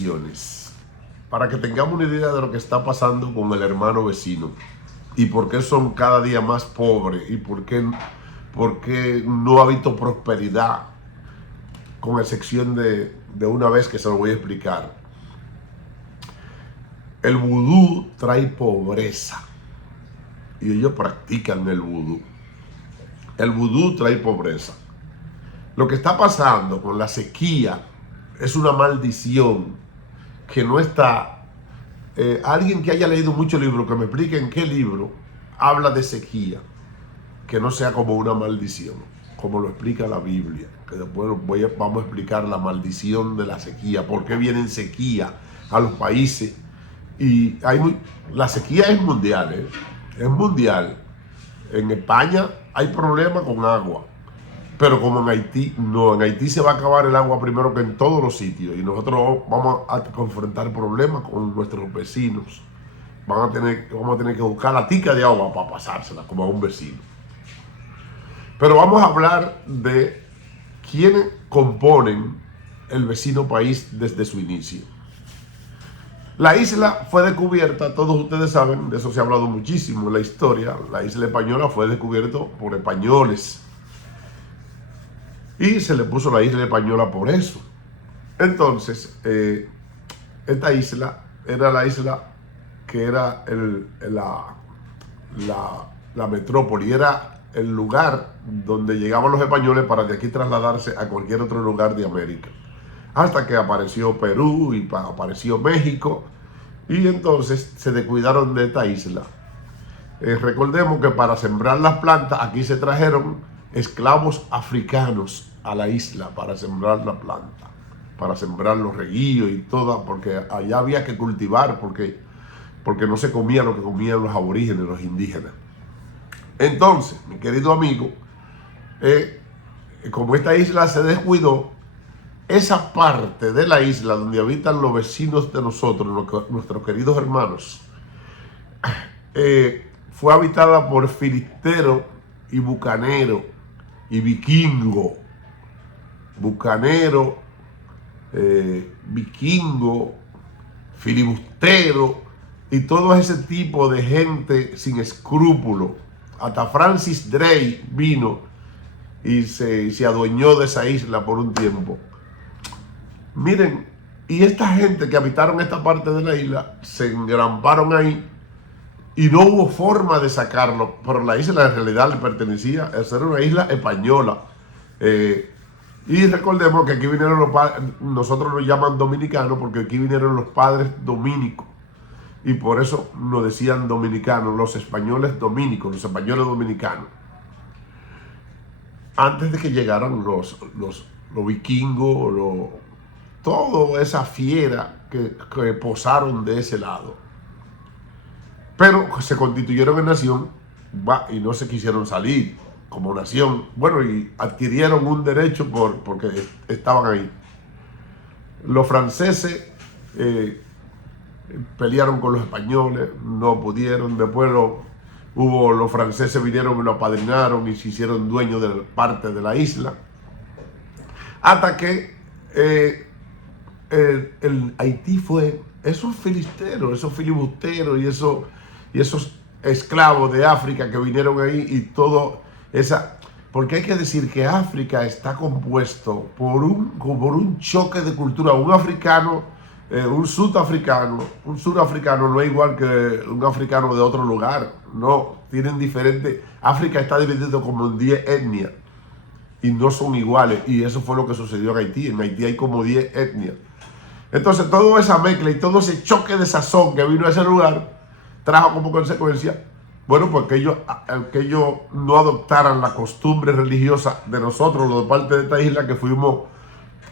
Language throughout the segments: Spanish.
maldiciones, para que tengamos una idea de lo que está pasando con el hermano vecino y por qué son cada día más pobres y por qué no ha habido prosperidad, con excepción de una vez que se lo voy a explicar. El vudú trae pobreza y ellos practican el vudú. El vudú trae pobreza. Lo que está pasando con la sequía es una maldición que no está... alguien que haya leído muchos libros, que me explique en qué libro habla de sequía, que no sea como una maldición, como lo explica la Biblia, que después vamos a explicar la maldición de la sequía, por qué viene sequía a los países. Y la sequía es mundial, es mundial. En España hay problemas con agua, pero como en Haití, no. En Haití se va a acabar el agua primero que en todos los sitios y nosotros vamos a confrontar problemas con nuestros vecinos. Vamos a tener que buscar la tica de agua para pasársela como a un vecino. Pero vamos a hablar de quiénes componen el vecino país desde su inicio. La isla fue descubierta, todos ustedes saben, de eso se ha hablado muchísimo en la historia. La isla española fue descubierta por españoles y se le puso la isla española por eso. Entonces, esta isla era la isla que era la metrópoli, era el lugar donde llegaban los españoles para de aquí trasladarse a cualquier otro lugar de América. Hasta que apareció Perú y apareció México, y entonces se descuidaron de esta isla. Recordemos que para sembrar las plantas aquí se trajeron esclavos africanos a la isla para sembrar la planta, para sembrar los reguillos y todo, porque allá había que cultivar, porque no se comía lo que comían los aborígenes, los indígenas. Entonces, mi querido amigo, como esta isla se descuidó, esa parte de la isla donde habitan los vecinos de nosotros, nuestros queridos hermanos, fue habitada por filistero y bucanero y vikingo. Bucanero, vikingo, filibustero y todo ese tipo de gente sin escrúpulo. Hasta Francis Drake vino y se adueñó de esa isla por un tiempo. Miren, y esta gente que habitaron esta parte de la isla se engramparon ahí y no hubo forma de sacarlo, pero la isla en realidad le pertenecía a ser una isla española. Y recordemos que aquí vinieron los padres, nosotros nos llaman dominicanos porque aquí vinieron los padres dominicos y por eso nos decían dominicanos, los españoles dominicos, los españoles dominicanos. Antes de que llegaran los vikingos, toda esa fiera que posaron de ese lado. Pero se constituyeron en nación y no se quisieron salir como nación. Bueno, y adquirieron un derecho porque estaban ahí. Los franceses pelearon con los españoles, no pudieron. Después los franceses vinieron y lo apadrinaron y se hicieron dueños de parte de la isla. Hasta que el Haití fue esos filisteros, esos filibusteros y esos esclavos de África que vinieron ahí y todo esa... Porque hay que decir que África está compuesto por un choque de cultura. Un africano, un surafricano no es igual que un africano de otro lugar. No, tienen diferentes... África está dividido como en 10 etnias y no son iguales. Y eso fue lo que sucedió en Haití. En Haití hay como 10 etnias. Entonces, toda esa mezcla y todo ese choque de sazón que vino a ese lugar trajo como consecuencia, bueno, pues que ellos no adoptaran la costumbre religiosa de nosotros, los de parte de esta isla, que fuimos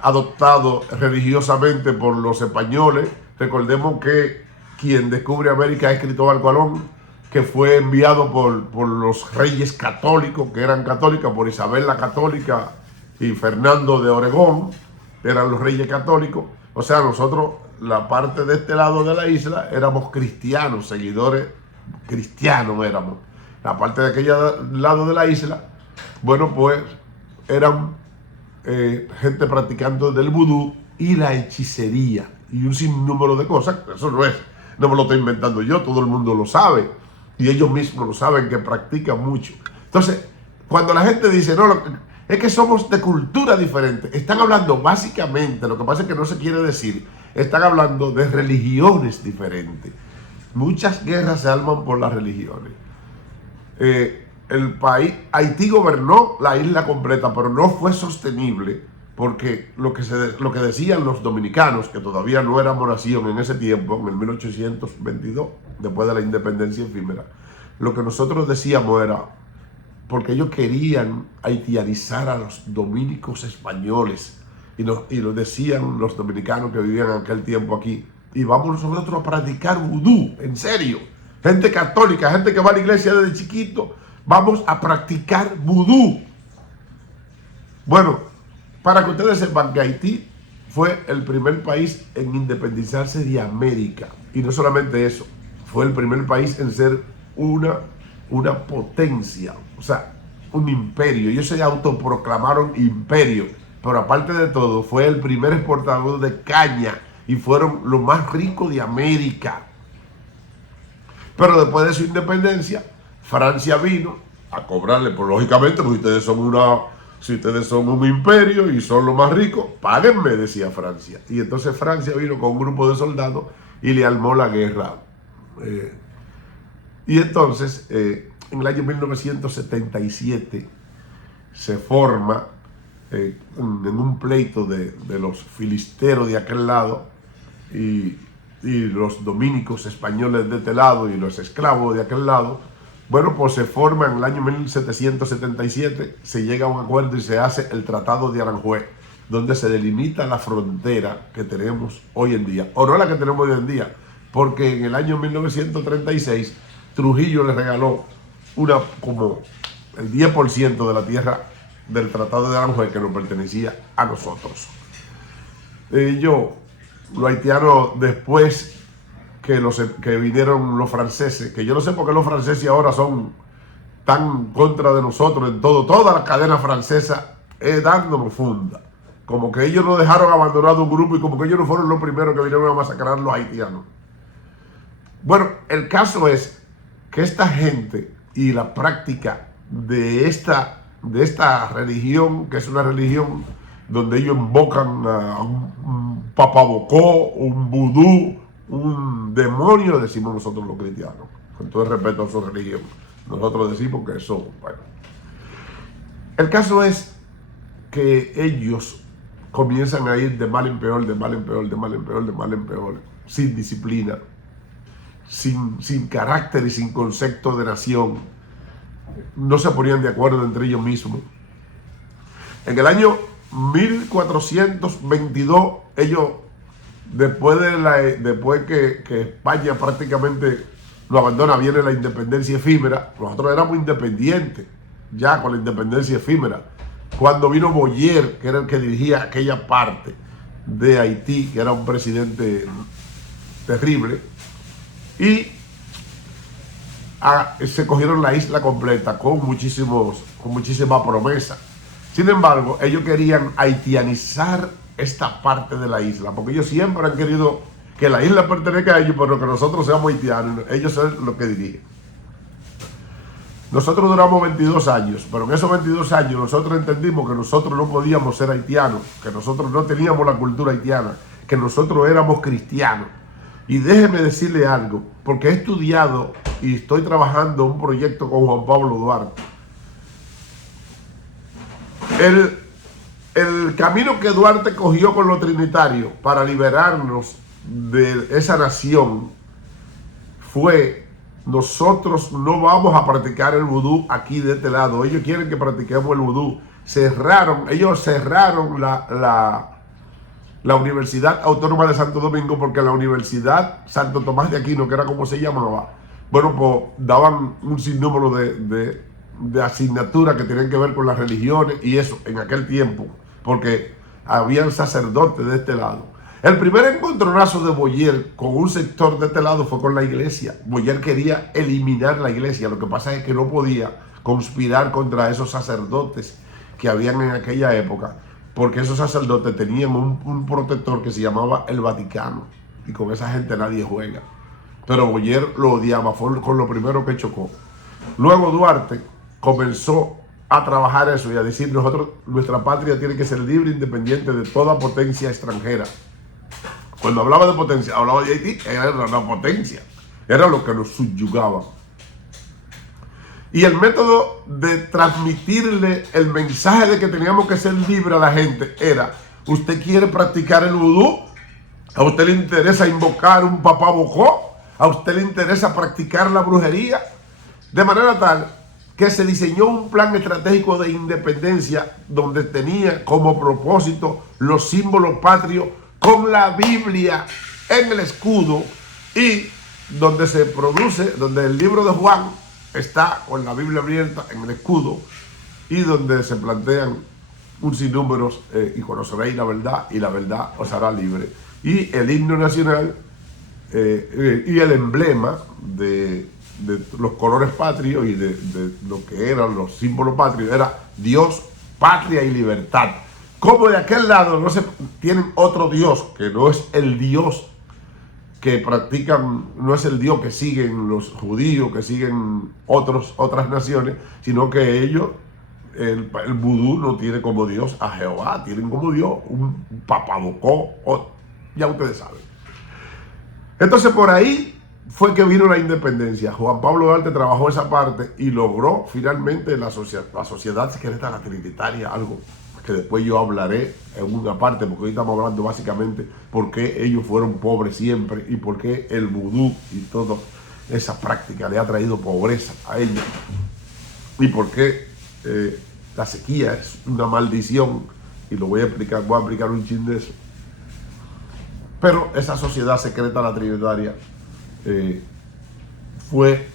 adoptados religiosamente por los españoles. Recordemos que quien descubre América es Cristóbal Colón, que fue enviado por los reyes católicos, que eran católicos, por Isabel la Católica y Fernando de Oregón, eran los reyes católicos. O sea, nosotros, la parte de este lado de la isla, éramos cristianos, seguidores cristianos éramos. La parte de aquel lado de la isla, bueno, pues eran gente practicando del vudú y la hechicería. y un sinnúmero de cosas. Eso no me lo estoy inventando yo, todo el mundo lo sabe y ellos mismos lo saben, que practican mucho. Entonces, cuando la gente dice, no, es que somos de cultura diferente, están hablando básicamente, lo que pasa es que no se quiere decir, están hablando de religiones diferentes. Muchas guerras se arman por las religiones. El país, Haití gobernó la isla completa, pero no fue sostenible, porque lo que decían los dominicanos, que todavía no éramos nación en ese tiempo, en el 1822, después de la independencia efímera, lo que nosotros decíamos era, porque ellos querían haitianizar a los dominicos españoles, y lo decían los dominicanos que vivían en aquel tiempo aquí, y vamos nosotros a practicar vudú, en serio, gente católica, gente que va a la iglesia desde chiquito, vamos a practicar vudú. Bueno, para que ustedes sepan que Haití fue el primer país en independizarse de América, y no solamente eso, fue el primer país en ser una potencia, o sea, un imperio. Ellos se autoproclamaron imperio, pero aparte de todo, fue el primer exportador de caña y fueron los más ricos de América. Pero después de su independencia, Francia vino a cobrarle, pues lógicamente, porque si ustedes son un imperio y son los más ricos, páguenme, decía Francia. Y entonces Francia vino con un grupo de soldados y le armó la guerra. Y entonces, en el año 1977, se forma en un pleito de los filisteros de aquel lado y los dominicos españoles de este lado y los esclavos de aquel lado. Bueno, pues se forma en el año 1777, se llega a un acuerdo y se hace el Tratado de Aranjuez, donde se delimita la frontera que tenemos hoy en día, o no la que tenemos hoy en día, porque en el año 1936 Trujillo le regaló como el 10% de la tierra del Tratado de Aranjuez que nos pertenecía a nosotros. Los haitianos, después que vinieron los franceses, que yo no sé por qué los franceses ahora son tan contra de nosotros en todo, toda la cadena francesa es dándonos funda, como que ellos nos dejaron abandonado un grupo y como que ellos no fueron los primeros que vinieron a masacrar a los haitianos. Bueno, el caso es que esta gente y la práctica de esta religión, que es una religión donde ellos invocan a un papabocó, un vudú, un demonio, decimos nosotros los cristianos, con todo el respeto a su religión. Nosotros decimos que eso, bueno. El caso es que ellos comienzan a ir de mal en peor, de mal en peor, de mal en peor, de mal en peor, sin disciplina, sin carácter y sin concepto de nación. No se ponían de acuerdo entre ellos mismos. En el año 1422, ellos, después que España prácticamente lo abandona, viene la independencia efímera. Nosotros éramos independientes ya con la independencia efímera. Cuando vino Boyer, que era el que dirigía aquella parte de Haití, que era un presidente terrible, y se cogieron la isla completa con muchísima promesa. Sin embargo, ellos querían haitianizar esta parte de la isla, porque ellos siempre han querido que la isla pertenezca a ellos, pero que nosotros seamos haitianos. Ellos son los que dirigen. Nosotros duramos 22 años, pero en esos 22 años nosotros entendimos que nosotros no podíamos ser haitianos, que nosotros no teníamos la cultura haitiana, que nosotros éramos cristianos. Y déjeme decirle algo, porque he estudiado y estoy trabajando un proyecto con Juan Pablo Duarte. El camino que Duarte cogió con los trinitarios para liberarnos de esa nación fue: nosotros no vamos a practicar el vudú aquí de este lado. Ellos quieren que practiquemos el vudú. Ellos cerraron la Universidad Autónoma de Santo Domingo, porque la Universidad Santo Tomás de Aquino, que era como se llamaba, bueno, pues daban un sinnúmero de asignaturas que tenían que ver con las religiones y eso en aquel tiempo, porque habían sacerdotes de este lado. El primer encontronazo de Boyer con un sector de este lado fue con la iglesia. Boyer quería eliminar la iglesia, lo que pasa es que no podía conspirar contra esos sacerdotes que habían en aquella época, porque esos sacerdotes tenían un protector que se llamaba el Vaticano, y con esa gente nadie juega. Pero Boyer lo odiaba, fue con lo primero que chocó. Luego Duarte comenzó a trabajar eso y a decir, nuestra patria tiene que ser libre e independiente de toda potencia extranjera. Cuando hablaba de potencia, hablaba de Haití, era una potencia, era lo que nos subyugaba. Y el método de transmitirle el mensaje de que teníamos que ser libres a la gente era: ¿usted quiere practicar el vudú? ¿A usted le interesa invocar un papá bocó? ¿A usted le interesa practicar la brujería? De manera tal que se diseñó un plan estratégico de independencia donde tenía como propósito los símbolos patrios con la Biblia en el escudo, y donde se produce, donde el libro de Juan está con la Biblia abierta en el escudo, y donde se plantean un sinnúmero, y conoceréis la verdad, y la verdad os hará libre. Y el himno nacional y el emblema de los colores patrios y de lo que eran los símbolos patrios era Dios, patria y libertad. Como de aquel lado no se tienen otro Dios, que no es el Dios que practican, no es el Dios que siguen los judíos, que siguen otras naciones, sino que ellos, el vudú no tiene como Dios a Jehová, tienen como Dios un papabocó, ya ustedes saben. Entonces por ahí fue que vino la independencia. Juan Pablo Duarte trabajó esa parte y logró finalmente la sociedad secreta trinitaria, algo que después yo hablaré en una parte, porque hoy estamos hablando básicamente por qué ellos fueron pobres siempre y por qué el vudú y toda esa práctica le ha traído pobreza a ellos, y por qué la sequía es una maldición, y lo voy a explicar un chin de eso. Pero esa sociedad secreta la trinitaria fue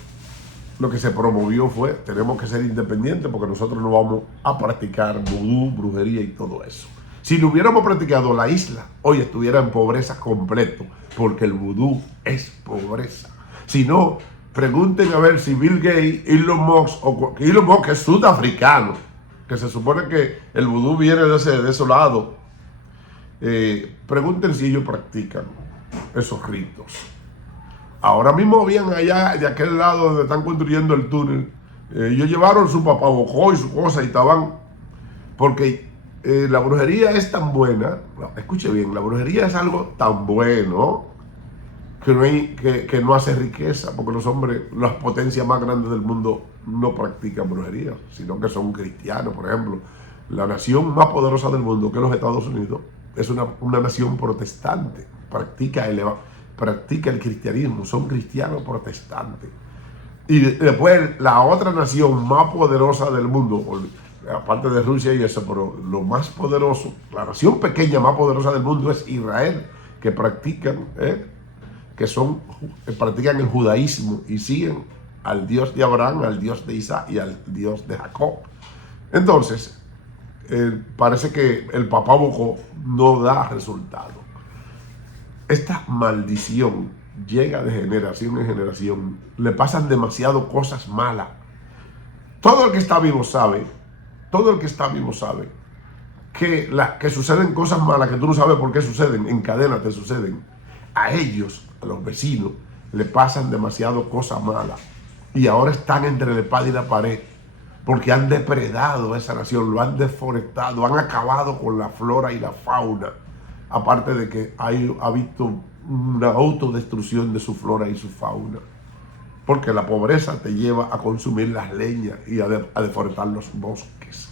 lo que se promovió, fue: tenemos que ser independientes porque nosotros no vamos a practicar vudú, brujería y todo eso. Si lo hubiéramos practicado, la isla hoy estuviera en pobreza completo, porque el vudú es pobreza. Si no, pregunten a ver si Bill Gates, Elon Musk, que es sudafricano, que se supone que el vudú viene de ese lado, pregunten si ellos practican esos ritos. Ahora mismo habían allá, de aquel lado donde están construyendo el túnel, ellos llevaron su papabocó y su cosa y estaban, porque la brujería es tan buena, escuche bien, la brujería es algo tan bueno que no hace riqueza, porque los hombres, las potencias más grandes del mundo no practican brujería, sino que son cristianos. Por ejemplo, la nación más poderosa del mundo, que es los Estados Unidos, es una nación protestante, practica el cristianismo, son cristianos protestantes. Y después la otra nación más poderosa del mundo, aparte de Rusia y eso, pero lo más poderoso, la nación pequeña más poderosa del mundo es Israel, que practican el judaísmo y siguen al Dios de Abraham, al Dios de Isaac y al Dios de Jacob. Entonces, parece que el papabocó no da resultado. Esta maldición llega de generación en generación. Le pasan demasiado cosas malas. Todo el que está vivo sabe que suceden cosas malas que tú no sabes por qué suceden, en cadena te suceden. A ellos, a los vecinos, le pasan demasiado cosas malas. Y ahora están entre la espada y la pared, porque han depredado esa nación, lo han deforestado, han acabado con la flora y la fauna. Aparte de que ha visto una autodestrucción de su flora y su fauna. Porque la pobreza te lleva a consumir las leñas y a deforestar los bosques.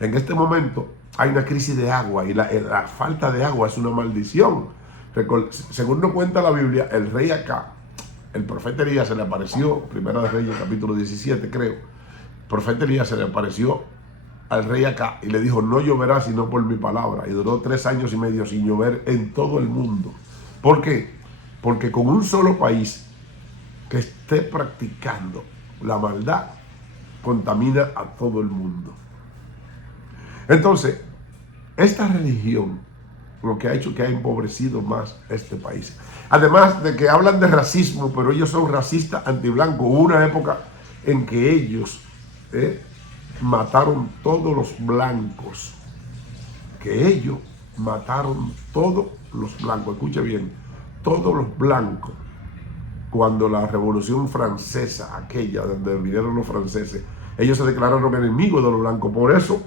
En este momento hay una crisis de agua, y la falta de agua es una maldición. Según nos cuenta la Biblia, el rey Acá, el profeta Elías se le apareció, Primera de Reyes, capítulo 17, creo. El profeta Elías se le apareció al rey Acá y le dijo: no lloverá sino por mi palabra. Y duró 3 años y medio sin llover en todo el mundo. ¿Por qué? Porque con un solo país que esté practicando la maldad contamina a todo el mundo. Entonces, esta religión lo que ha hecho que ha empobrecido más este país. Además de que hablan de racismo, pero ellos son racistas antiblancos. Hubo una época en que ellos mataron todos los blancos que ellos mataron todos los blancos, escuche bien, todos los blancos, cuando la Revolución Francesa, aquella donde vinieron los franceses, ellos se declararon enemigos de los blancos. Por eso,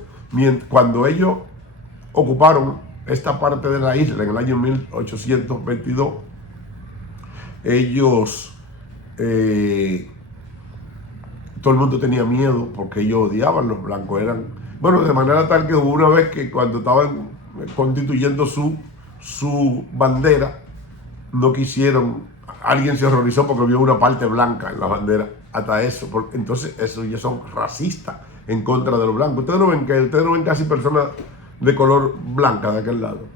cuando ellos ocuparon esta parte de la isla en el año 1822, ellos, todo el mundo tenía miedo porque ellos odiaban los blancos. Bueno, de manera tal que hubo una vez que cuando estaban constituyendo su bandera, no quisieron, alguien se horrorizó porque vio una parte blanca en la bandera, hasta eso. Entonces, eso ya son racistas en contra de los blancos. Ustedes no ven casi personas de color blanca de aquel lado.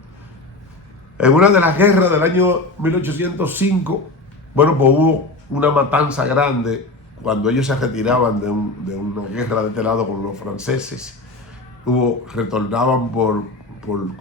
En una de las guerras del año 1805, bueno, pues hubo una matanza grande cuando ellos se retiraban de una guerra de este lado con los franceses. Retornaban por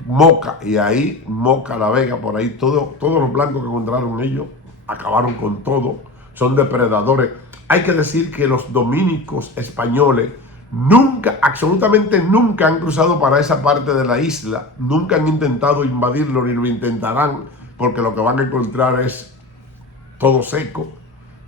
Moca, y ahí, Moca, La Vega, por ahí, todos los blancos que encontraron ellos acabaron con todo, son depredadores. Hay que decir que los dominicos españoles nunca, absolutamente nunca han cruzado para esa parte de la isla, nunca han intentado invadirlo ni lo intentarán, porque lo que van a encontrar es todo seco,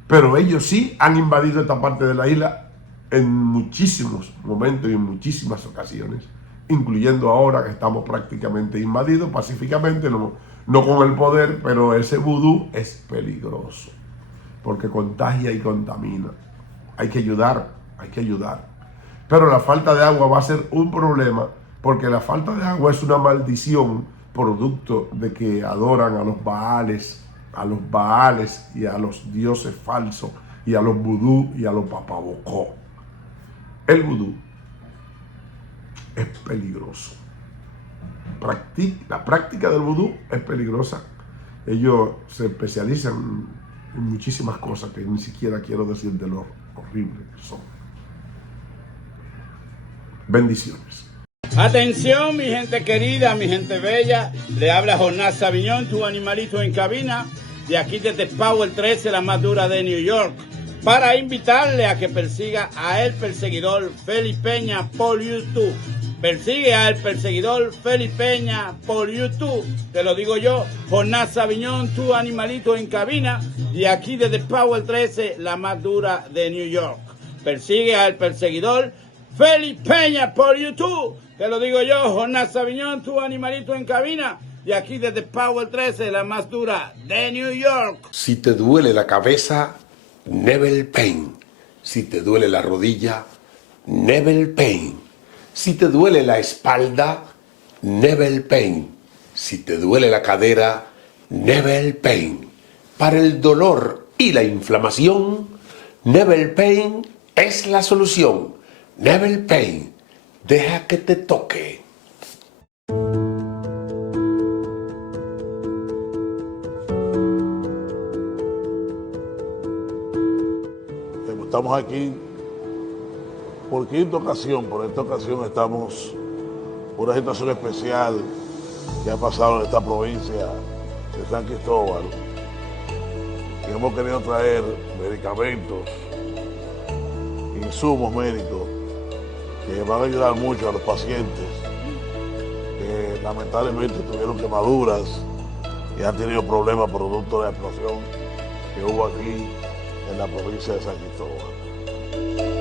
pero ellos sí han invadido esta parte de la isla en muchísimos momentos y en muchísimas ocasiones, incluyendo ahora que estamos prácticamente invadidos pacíficamente, no con el poder, pero ese vudú es peligroso, porque contagia y contamina. Hay que ayudar. Pero la falta de agua va a ser un problema, porque la falta de agua es una maldición producto de que adoran a los baales y a los dioses falsos, y a los vudú y a los papabocó. El vudú es peligroso. La práctica del vudú es peligrosa. Ellos se especializan en muchísimas cosas que ni siquiera quiero decir de lo horrible que son. Bendiciones. Atención, mi gente querida, mi gente bella. Le habla Jonás Saviñón, tu animalito en cabina, de aquí desde Power 13, la más dura de New York, para invitarle a que persiga a El Perseguidor Félix Peña por YouTube. Persigue al Perseguidor Félix Peña por YouTube. Te lo digo yo, Jonás Saviñón, tu animalito en cabina, de aquí desde Power 13, la más dura de New York. Persigue al Perseguidor Félix Peña por YouTube. Te lo digo yo, Jonás Saviñón, tu animalito en cabina, de aquí desde Power 13, la más dura de New York. Si te duele la cabeza, Nebel Pain. Si te duele la rodilla, Nebel Pain. Si te duele la espalda, Nebel Pain. Si te duele la cadera, Nebel Pain. Para el dolor y la inflamación, Nebel Pain es la solución. Nebel Pain, deja que te toque. Estamos aquí por quinta ocasión. Por esta ocasión estamos por una situación especial que ha pasado en esta provincia de San Cristóbal. Y hemos querido traer medicamentos, insumos médicos que van a ayudar mucho a los pacientes que lamentablemente tuvieron quemaduras y han tenido problemas producto de la explosión que hubo aquí en la provincia de San Cristóbal.